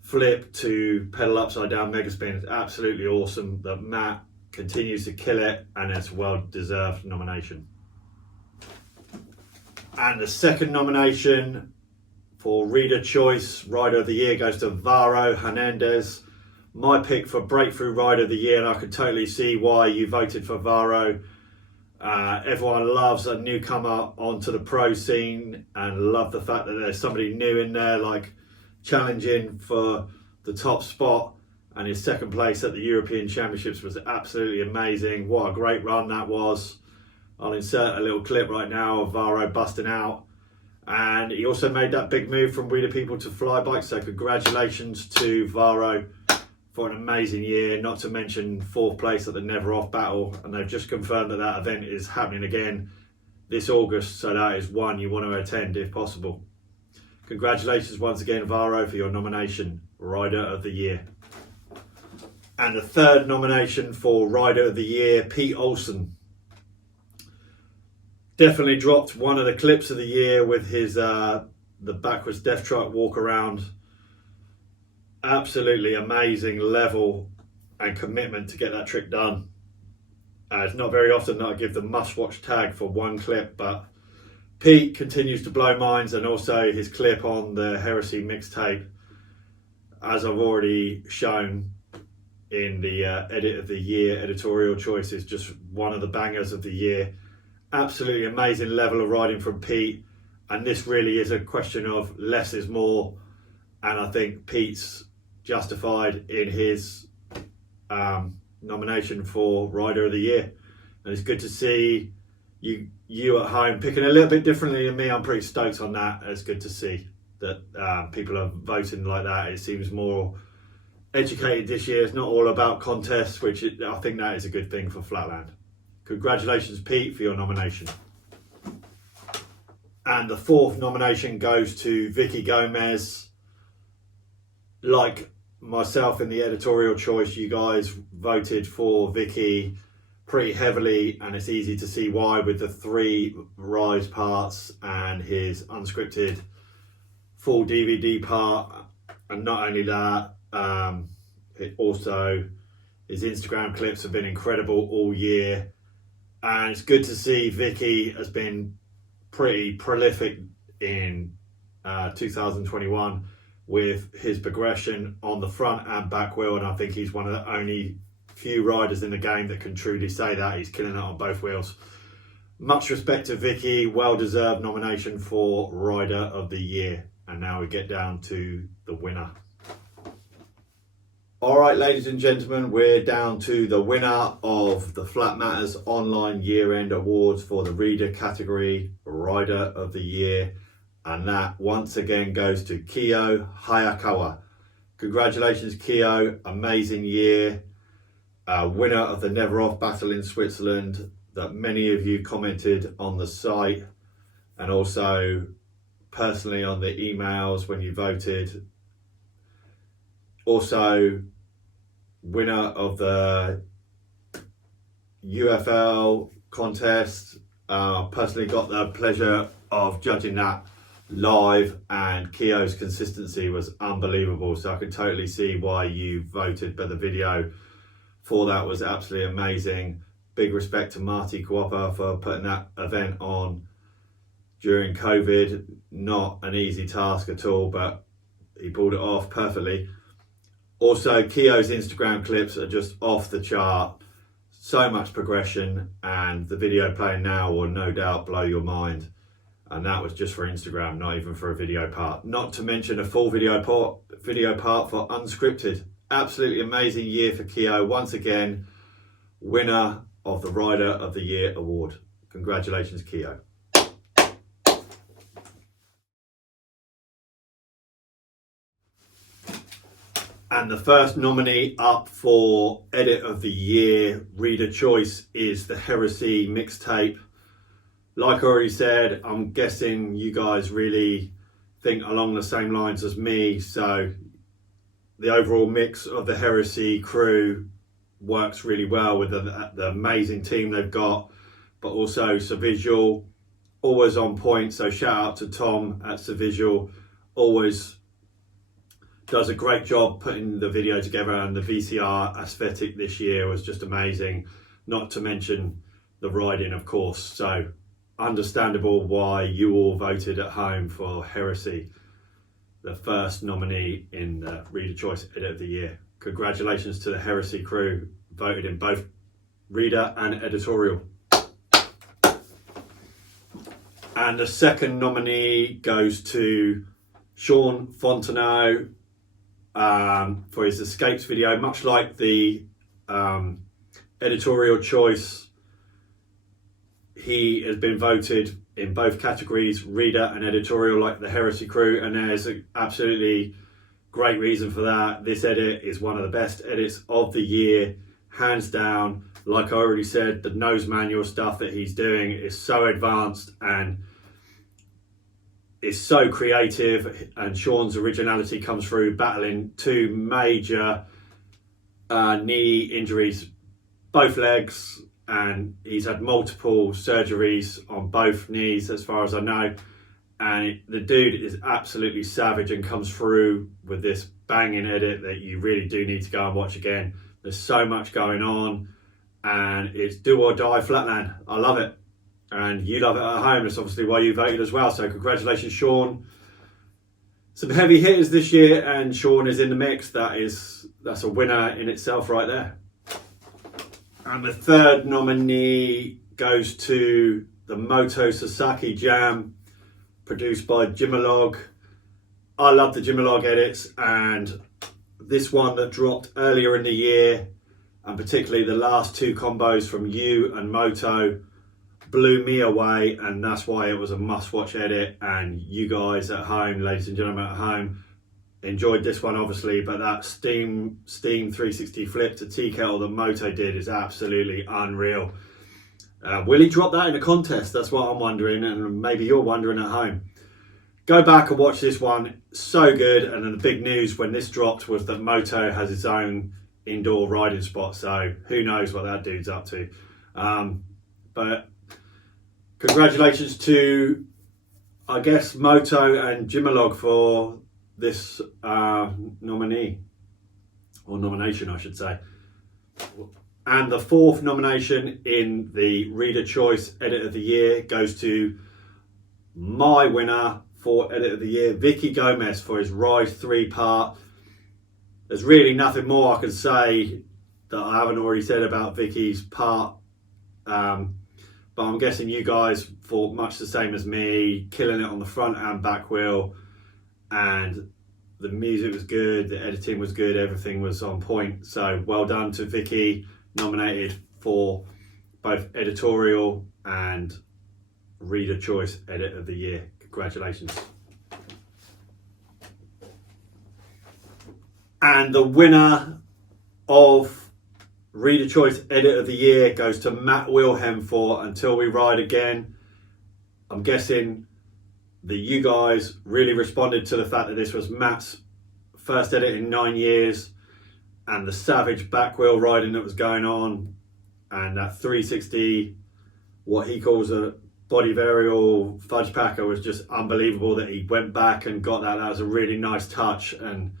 flip to pedal upside down mega spin. It's absolutely awesome that Matt continues to kill it, and it's a well-deserved nomination. And the second nomination for Reader Choice Rider of the Year goes to Varo Hernandez. My pick for Breakthrough Rider of the Year, and I could totally see why you voted for Varo. Everyone loves a newcomer onto the pro scene, and love the fact that there's somebody new in there, like challenging for the top spot. And his second place at the European Championships was absolutely amazing. What a great run that was. I'll insert a little clip right now of Varo busting out. And he also made that big move from We the People to fly bike. So congratulations to Varo for an amazing year, not to mention 4th place at the Never Off Battle. And they've just confirmed that that event is happening again this August. So that is one you want to attend if possible. Congratulations once again, Varo, for your nomination, Rider of the Year. And the third nomination for Rider of the Year, Pete Olsen. Definitely dropped one of the clips of the year with his the backwards death truck walk around. Absolutely amazing level and commitment to get that trick done. It's not very often that I give the must-watch tag for one clip, but Pete continues to blow minds, and also his clip on the Heresy mixtape, as I've already shown in the edit of the year editorial choice, is just one of the bangers of the year. Absolutely amazing level of riding from Pete, and this really is a question of less is more, and I think Pete's justified in his nomination for Rider of the Year. And it's good to see you at home picking a little bit differently than me. I'm pretty stoked on that. It's good to see that people are voting like that. It seems more educated this year. It's not all about contests, which I think that is a good thing for Flatland. Congratulations, Pete, for your nomination. And the 4th nomination goes to Vicky Gomez. Like myself in the editorial choice, you guys voted for Vicky pretty heavily, and it's easy to see why, with the 3 Rise parts and his unscripted full DVD part. And not only that, also his Instagram clips have been incredible all year. And it's good to see Vicky has been pretty prolific in 2021 with his progression on the front and back wheel, and I think he's one of the only few riders in the game that can truly say that. He's killing it on both wheels. Much respect to Vicky, well-deserved nomination for Rider of the Year. And now we get down to the winner. All right, ladies and gentlemen, we're down to the winner of the Flatmattersonline Year End Awards for the reader category, Rider of the Year. And that once again goes to Kiyo Hayakawa. Congratulations, Kiyo. Amazing year. Winner of the Never Off Battle in Switzerland that many of you commented on the site, and also personally on the emails when you voted. Also, winner of the UFL contest. Personally got the pleasure of judging that live, and Kiyo's consistency was unbelievable. So I could totally see why you voted, but the video for that was absolutely amazing. Big respect to Marty Cuppa for putting that event on during COVID. Not an easy task at all, but he pulled it off perfectly. Also, Keogh's Instagram clips are just off the chart. So much progression, and the video playing now will no doubt blow your mind. And that was just for Instagram, not even for a video part. Not to mention a full video part for unscripted. Absolutely amazing year for Keogh. Once again, winner of the Rider of the Year award. Congratulations, Keogh. And the first nominee up for Edit of the Year Reader Choice is the Heresy mixtape. Like I already said, I'm guessing you guys really think along the same lines as me. So the overall mix of the Heresy crew works really well with the amazing team they've got, but also Savisual, always on point. So shout out to Tom at Savisual, always does a great job putting the video together, and the VCR aesthetic this year was just amazing. Not to mention the riding, of course. So understandable why you all voted at home for Heresy, the first nominee in the Reader Choice Edit of the Year. Congratulations to the Heresy crew, voted in both Reader and Editorial. And the second nominee goes to Sean Fontenot for his Escapes video. Much like the Editorial choice, he has been voted in both categories, Reader and Editorial, like the Heresy crew, and there's an absolutely great reason for that. This edit is one of the best edits of the year, hands down. Like I already said, the nose manual stuff that he's doing is so advanced and is so creative, and Sean's originality comes through, battling two major knee injuries, both legs, and he's had multiple surgeries on both knees as far as I know, and the dude is absolutely savage and comes through with this banging edit that you really do need to go and watch again. There's so much going on, and it's do or die Flatland. I love it, and you love it at home. That's obviously why you voted as well, so congratulations, Sean. Some heavy hitters this year, and Sean is in the mix. That's a winner in itself right there. And the third nominee goes to the Moto Sasaki Jam, produced by Jimalog. I love the Jimalog edits, and this one that dropped earlier in the year, and particularly the last two combos from you and Moto, blew me away, and that's why it was a must-watch edit. And you guys at home, ladies and gentlemen at home, enjoyed this one obviously, but that Steam 360 flip to tea kettle that Moto did is absolutely unreal. Will he drop that in a contest? That's what I'm wondering, and maybe you're wondering at home. Go back and watch this one, so good. And then the big news when this dropped was that Moto has his own indoor riding spot, so who knows what that dude's up to. But congratulations to, I guess, Moto and Jimalog for this nominee, or nomination I should say. And the fourth nomination in the Reader Choice Edit of the Year goes to my winner for Edit of the Year, Vicky Gomez, for his Rise 3 part. There's really nothing more I can say that I haven't already said about Vicky's part, but I'm guessing you guys thought much the same as me, killing it on the front and back wheel, and the music was good, the editing was good, everything was on point. So well done to Vicky, nominated for both Editorial and Reader Choice Edit of the Year. Congratulations. And the winner of Reader Choice Edit of the Year goes to Matt Wilhelm for Until We Ride Again. I'm guessing that you guys really responded to the fact that this was Matt's first edit in 9 years, and the savage back wheel riding that was going on, and that 360, what he calls a body varial fudge packer, was just unbelievable that he went back and got that. That was a really nice touch, and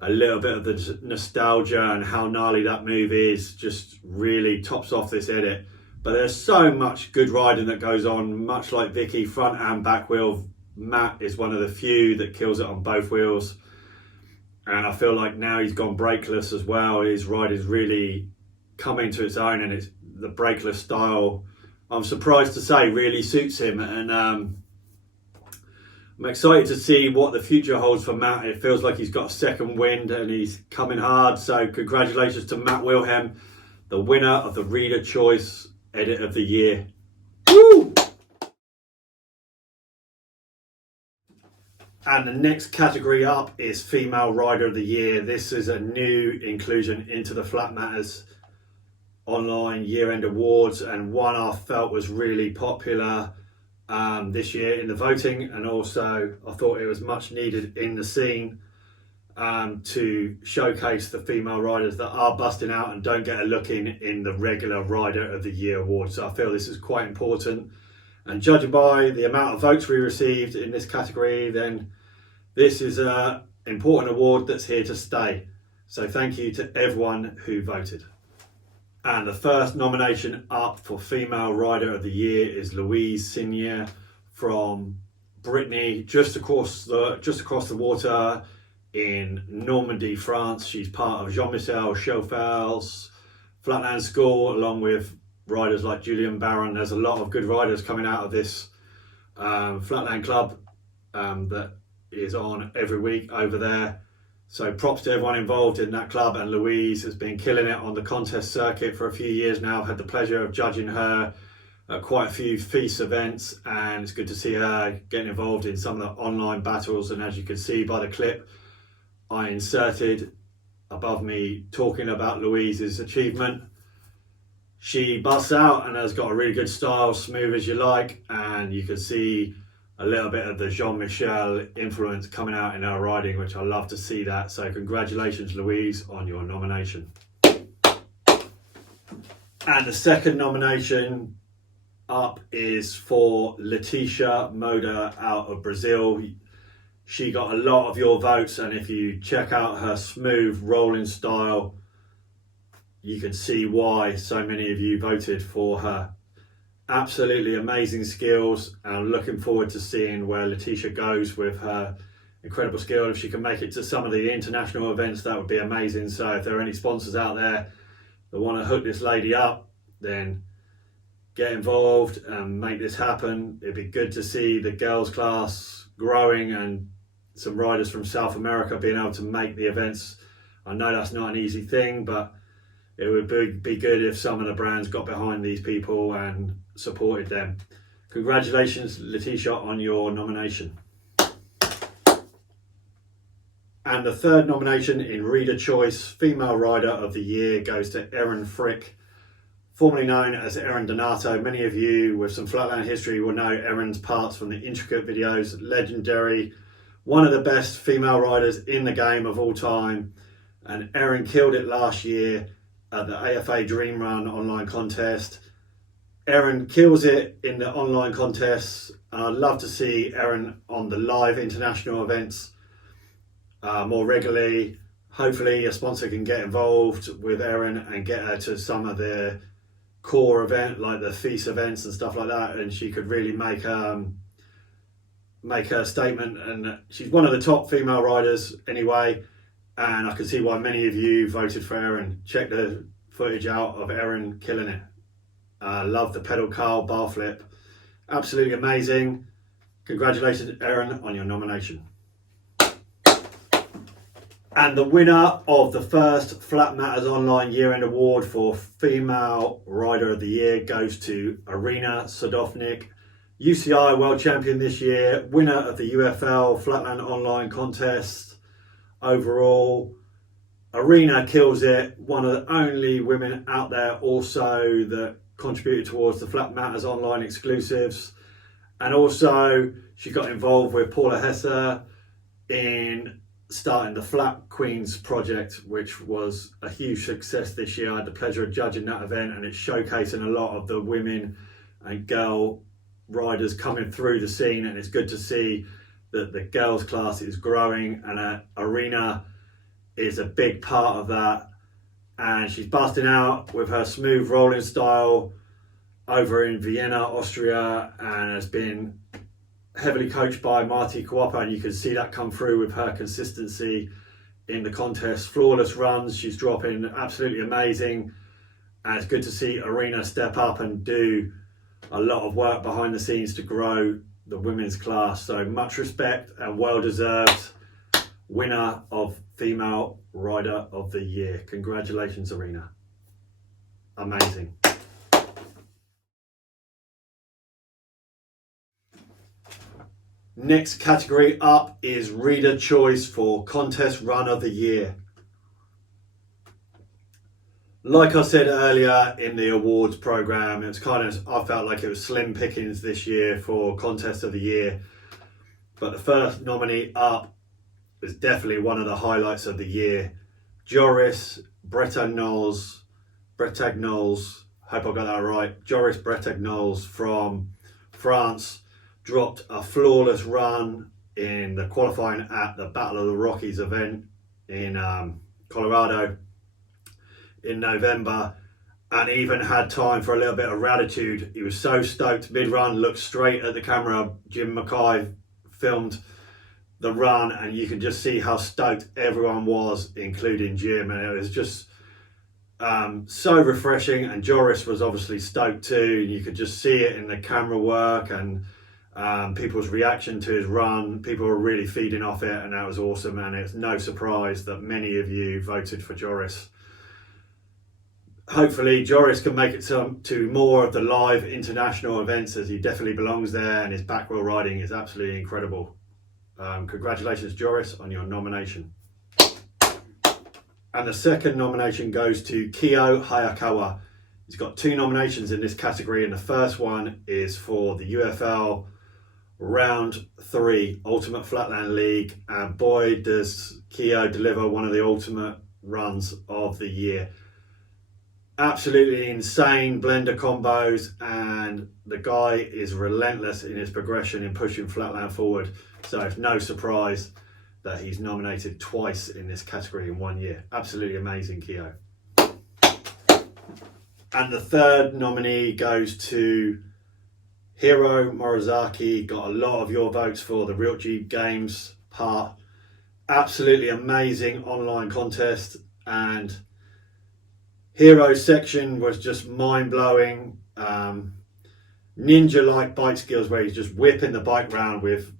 a little bit of the nostalgia and how gnarly that move is just really tops off this edit. But there's so much good riding that goes on, much like Vicky, front and back wheel Matt is one of the few that kills it on both wheels, and I feel like now he's gone brakeless as well. His ride is really coming to its own, and it's the brakeless style, I'm surprised to say, really suits him. And I'm excited to see what the future holds for Matt. It feels like he's got a second wind and he's coming hard. So congratulations to Matt Wilhelm, the winner of the Reader Choice Edit of the Year. Woo! And the next category up is Female Rider of the Year. This is a new inclusion into the Flatmatters Online Year End Awards, and one I felt was really popular this year in the voting, and also I thought it was much needed in the scene to showcase the female riders that are busting out and don't get a look in the regular Rider of the Year award. So I feel this is quite important, and judging by the amount of votes we received in this category, then this is an important award that's here to stay. So thank you to everyone who voted. And the first nomination up for Female Rider of the Year is Louise Signier from Brittany, just across the water in Normandy, France. She's part of Jean-Michel Chauffel's Flatland School, along with riders like Julian Barron. There's a lot of good riders coming out of this Flatland club that is on every week over there. So props to everyone involved in that club, and Louise has been killing it on the contest circuit for a few years now. I've had the pleasure of judging her at quite a few FIS events, and it's good to see her getting involved in some of the online battles. And as you can see by the clip I inserted above me talking about Louise's achievement, she busts out and has got a really good style, smooth as you like, and you can see a little bit of the Jean-Michel influence coming out in her riding, which I love to see that. So congratulations, Louise, on your nomination. And the second nomination up is for Leticia Moda out of Brazil. She got a lot of your votes, and if you check out her smooth rolling style, you can see why so many of you voted for her. Absolutely amazing skills, and I'm looking forward to seeing where Leticia goes with her incredible skill. If she can make it to some of the international events, that would be amazing. So if there are any sponsors out there that want to hook this lady up, then get involved and make this happen. It'd be good to see the girls class growing and some riders from South America being able to make the events. I know that's not an easy thing, but it would be good if some of the brands got behind these people and supported them. Congratulations, Leticia, on your nomination. And the third nomination in Reader Choice Female Rider of the Year goes to Erin Frick, formerly known as Erin Donato. Many of you with some Flatland history will know Erin's parts from the Intricate videos. Legendary, one of the best female riders in the game of all time, and Erin killed it last year at the AFA Dream Run online contest. Erin kills it in the online contests, and I'd love to see Erin on the live international events more regularly. Hopefully a sponsor can get involved with Erin and get her to some of the core event like the FIS events and stuff like that, and she could really make her statement. And she's one of the top female riders anyway, and I can see why many of you voted for Erin. Check the footage out of Erin killing it. Love the pedal curl bar flip, absolutely amazing. Congratulations, Erin, on your nomination. And the winner of the first Flatmatters Online Year End Award for Female Rider of the Year goes to Irina Sadovnik, UCI World Champion this year, winner of the UFL Flatland Online Contest. Overall, Irina kills it, one of the only women out there also that contributed towards the Flatmatters Online exclusives. And also, she got involved with Paula Hesse in starting the Flat Queens project, which was a huge success this year. I had the pleasure of judging that event, and it's showcasing a lot of the women and girl riders coming through the scene, and it's good to see that the girls class is growing, and Irina is a big part of that, and she's busting out with her smooth rolling style over in Vienna, Austria, and has been heavily coached by Marti Cuppa, and you can see that come through with her consistency in the contest. Flawless runs, she's dropping absolutely amazing, and it's good to see Arena step up and do a lot of work behind the scenes to grow the women's class. So much respect and well deserved winner of Female Rider of the Year. Congratulations, Arena. Amazing. Next category up is Reader Choice for Contest Run of the Year. Like I said earlier in the awards program, it's I felt like it was slim pickings this year for Contest of the Year. But the first nominee up is definitely one of the highlights of the year. Joris Bretagnolles, hope I got that right. Joris Bretagnolles from France dropped a flawless run in the qualifying at the Battle of the Rockies event in Colorado in November, and even had time for a little bit of gratitude. He was so stoked mid-run, looked straight at the camera. Jim Mackay filmed the run, and you could just see how stoked everyone was, including Jim, and it was just so refreshing. And Joris was obviously stoked too. You could just see it in the camera work and people's reaction to his run. People were really feeding off it, and that was awesome. And it's no surprise that many of you voted for Joris. Hopefully Joris can make it to more of the live international events, as he definitely belongs there, and his back wheel riding is absolutely incredible. Congratulations, Joris, on your nomination. And the second nomination goes to Kyo Hayakawa. He's got 2 nominations in this category, and the first one is for the UFL Round 3 Ultimate Flatland League, and boy does Kyo deliver one of the ultimate runs of the year. Absolutely insane blender combos, and the guy is relentless in his progression in pushing Flatland forward, so it's no surprise that he's nominated twice in this category in 1 year. Absolutely amazing, Kyo. And the third nominee goes to Hiro Morizaki. Got a lot of your votes for the Real G Games part. Absolutely amazing online contest, and Hero's section was just mind-blowing. Ninja-like bike skills where he's just whipping the bike round with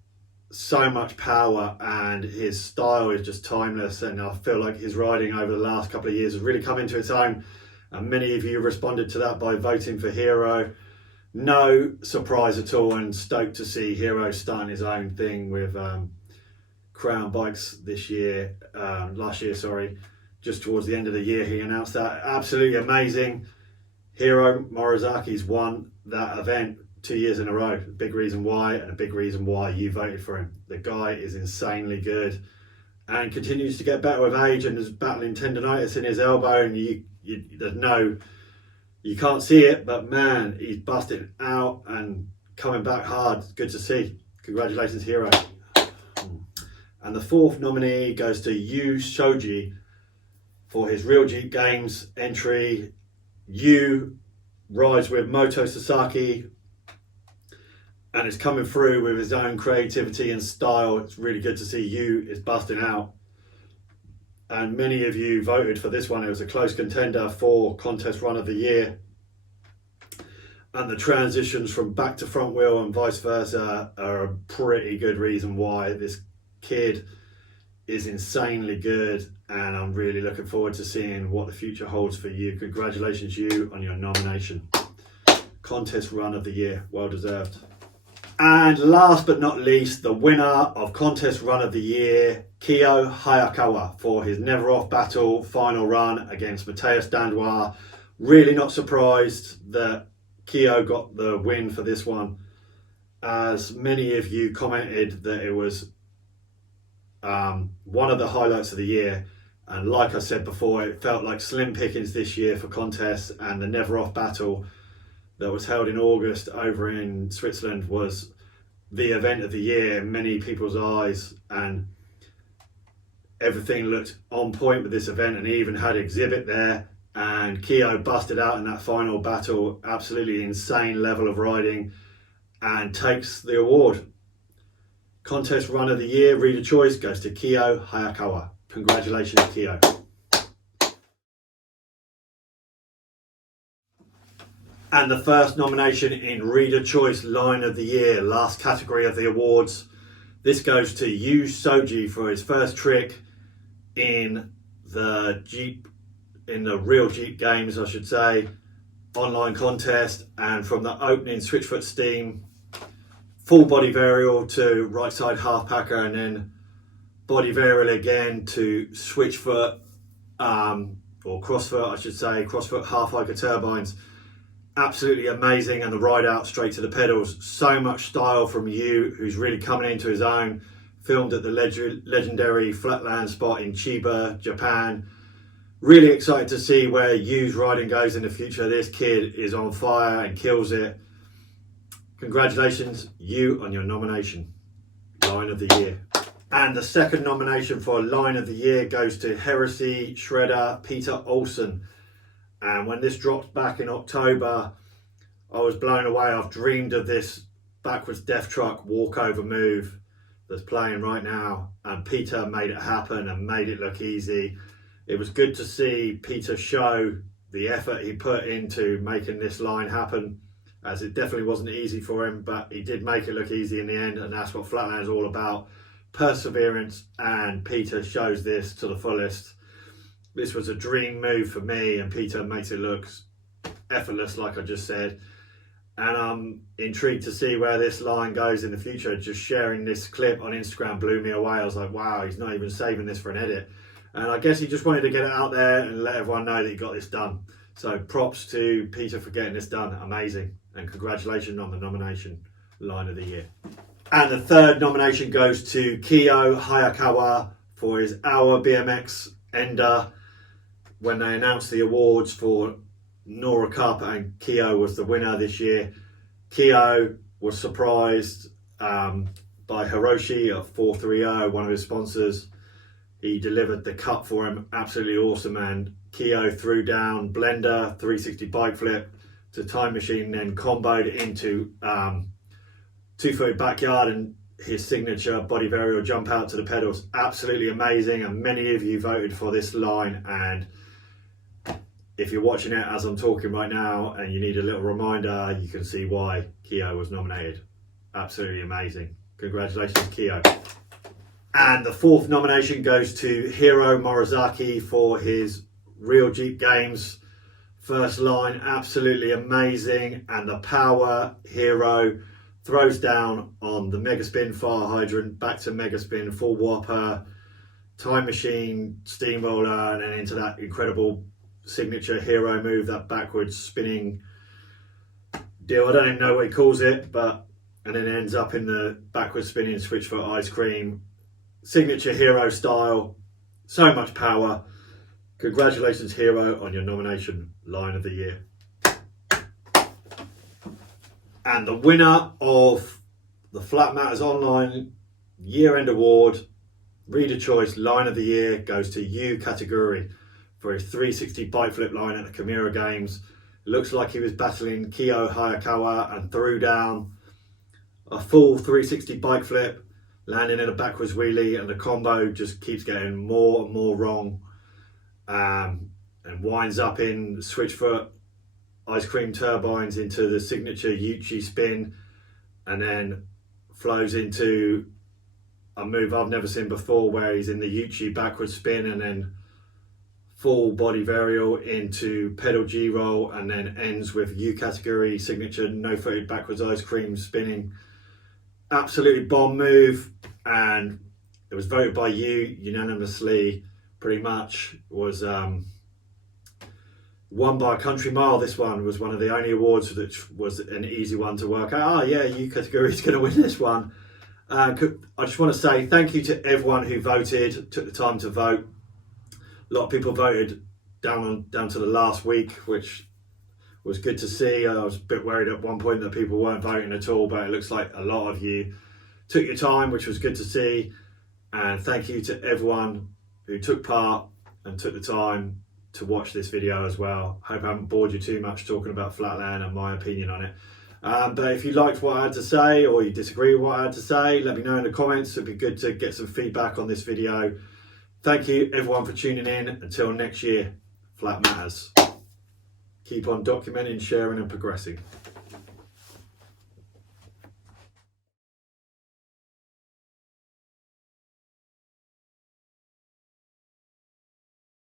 so much power, and his style is just timeless, and I feel like his riding over the last couple of years has really come into its own, and many of you responded to that by voting for Hiro. No surprise at all, and stoked to see Hiro starting his own thing with Crown Bikes last year, sorry. Just towards the end of the year, he announced that. Absolutely amazing. Hiro Morizaki's won that event 2 years in a row. A big reason why, and a big reason why you voted for him. The guy is insanely good and continues to get better with age, and is battling tendonitis in his elbow, and you can't see it, but man, he's busting out and coming back hard. It's good to see. Congratulations, Hiro. And the fourth nominee goes to Yu Shoji for his Real Jeep Games entry. Yu rides with Moto Sasaki and is coming through with his own creativity and style. It's really good to see Yu is busting out. And many of you voted for this one. It was a close contender for Contest Run of the Year. And the transitions from back to front wheel and vice versa are a pretty good reason why this kid is insanely good, and I'm really looking forward to seeing what the future holds for you. Congratulations, you, on your nomination. Contest Run of the Year, well deserved. And last but not least, the winner of Contest Run of the Year, Kyo Hayakawa, for his Never Off Battle final run against Mateus Dandois. Really not surprised that Kyo got the win for this one, as many of you commented that it was one of the highlights of the year. And like I said before, it felt like slim pickings this year for contests, and the Never Off Battle that was held in August over in Switzerland was the event of the year in many people's eyes, and everything looked on point with this event, and he even had exhibit there, and Kyo busted out in that final battle. Absolutely insane level of riding, and takes the award Contest Run of the Year, Reader Choice, goes to Kiyo Hayakawa. Congratulations, Kiyo. And the first nomination in Reader Choice Line of the Year, last category of the awards. This goes to Yu Soji for his first trick in the real Jeep games, I should say, online contest, and from the opening switchfoot steam, full body varial to right side half packer, and then body varial again to switchfoot, or crossfoot, I should say, crossfoot half hiker turbines. Absolutely amazing, and the ride out straight to the pedals. So much style from Yu, who's really coming into his own. Filmed at the legendary Flatland spot in Chiba, Japan. Really excited to see where Yu's riding goes in the future. This kid is on fire and kills it. Congratulations, Yu, on your nomination, Line of the Year. And the second nomination for Line of the Year goes to Heresy Shredder Peter Olsen. And when this dropped back in October, I was blown away. I've dreamed of this backwards death truck walkover move that's playing right now, and Peter made it happen and made it look easy. It was good to see Peter show the effort he put into making this line happen, as it definitely wasn't easy for him, but he did make it look easy in the end, and that's what Flatland is all about. Perseverance, and Peter shows this to the fullest. This was a dream move for me, and Peter makes it look effortless, like I just said. And I'm intrigued to see where this line goes in the future. Just sharing this clip on Instagram blew me away. I was like, wow, he's not even saving this for an edit. And I guess he just wanted to get it out there and let everyone know that he got this done. So props to Peter for getting this done. Amazing. And congratulations on the nomination, Line of the Year. And the third nomination goes to Kiyo Hayakawa for his Hour BMX Ender. When they announced the awards for Nora Cuppa and Kiyo was the winner this year, Kiyo was surprised by Hiroshi at 430, one of his sponsors. He delivered the cup for him, absolutely awesome, and Kiyo threw down blender, 360 bike flip to time machine, then comboed into two-footed backyard and his signature body varial jump out to the pedals. Absolutely amazing, and many of you voted for this line, and if you're watching it as I'm talking right now and you need a little reminder, you can see why Kiyo was nominated. Absolutely amazing. Congratulations, Kiyo. And the fourth nomination goes to Hiro Morizaki for his Real Jeep Games first line. Absolutely amazing. And the power Hiro throws down on the mega spin fire hydrant, back to mega spin, full whopper, time machine, steamroller, and then into that incredible signature Hero move, that backwards spinning deal. I don't even know what he calls it, but and then ends up in the backwards spinning switchfoot ice cream. Signature Hero style. So much power. Congratulations, Hero, on your nomination, Line of the Year. And the winner of the Flatmattersonline Year End Award, Reader Choice Line of the Year, goes to Yu Kataguri for his 360 bike flip line at the Kimura Games. It looks like he was battling Kiyo Hayakawa and threw down a full 360 bike flip, landing in a backwards wheelie, and the combo just keeps getting more and more wrong, and winds up in switchfoot ice cream turbines into the signature Yuchi spin, and then flows into a move I've never seen before where he's in the Yuchi backwards spin and then full body varial into pedal G roll, and then ends with U category signature no footed backwards ice cream spinning. Absolutely bomb move, and it was voted by you unanimously. Pretty much was won by a country mile. This one was one of the only awards that was an easy one to work out. Oh yeah, U category is going to win this one. I just want to say thank you to everyone who voted, took the time to vote. A lot of people voted down to the last week, which was good to see. I was a bit worried at one point that people weren't voting at all, but it looks like a lot of you took your time, which was good to see. And thank you to everyone who took part and took the time to watch this video as well. Hope I haven't bored you too much talking about Flatland and my opinion on it. But if you liked what I had to say or you disagree with what I had to say, let me know in the comments. It'd be good to get some feedback on this video. Thank you everyone for tuning in. Until next year, Flat Matters. Keep on documenting, sharing and progressing.